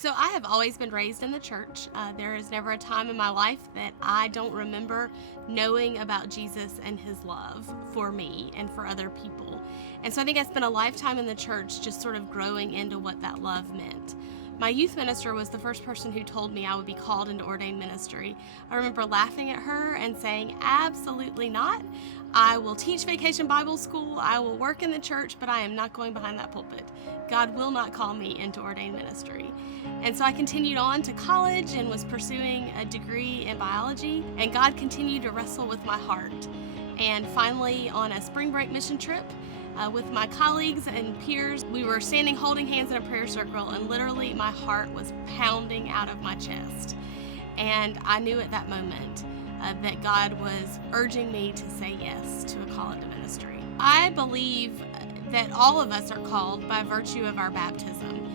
So I have always been raised in the church. There is never a time in my life that I don't remember knowing about Jesus and his love for me and for other people. And so I think I spent a lifetime in the church just sort of growing into what that love meant. My youth minister was the first person who told me I would be called into ordained ministry. I remember laughing at her and saying, absolutely not. I will teach Vacation Bible School, I will work in the church, but I am not going behind that pulpit. God will not call me into ordained ministry. And so I continued on to college and was pursuing a degree in biology, and God continued to wrestle with my heart. And finally, on a spring break mission trip, with my colleagues and peers, we were standing holding hands in a prayer circle, and literally my heart was pounding out of my chest. And I knew at that moment that God was urging me to say yes to a call into ministry. I believe that all of us are called by virtue of our baptism.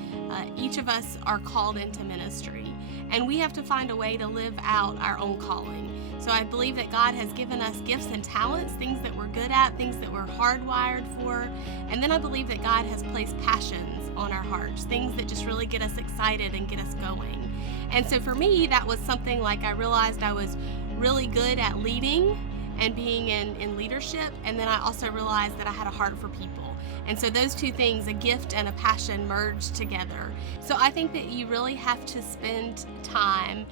Each of us are called into ministry, and we have to find a way to live out our own calling. So I believe that God has given us gifts and talents, things that we're good at, things that we're hardwired for. And then I believe that God has placed passions on our hearts, things that just really get us excited and get us going. And so for me, that was something like I realized I was really good at leading and being in leadership. And then I also realized that I had a heart for people. And so those two things, a gift and a passion, merged together. So I think that you really have to spend time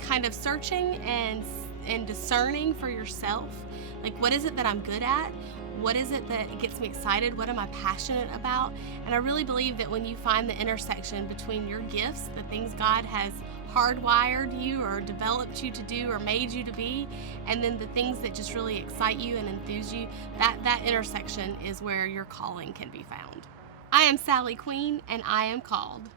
kind of searching and discerning for yourself. Like, what is it that I'm good at? What is it that gets me excited? What am I passionate about? And I really believe that when you find the intersection between your gifts, the things God has hardwired you or developed you to do or made you to be, and then the things that just really excite you and enthuse you, that intersection is where your calling can be found. I am Sally Queen, and I am called.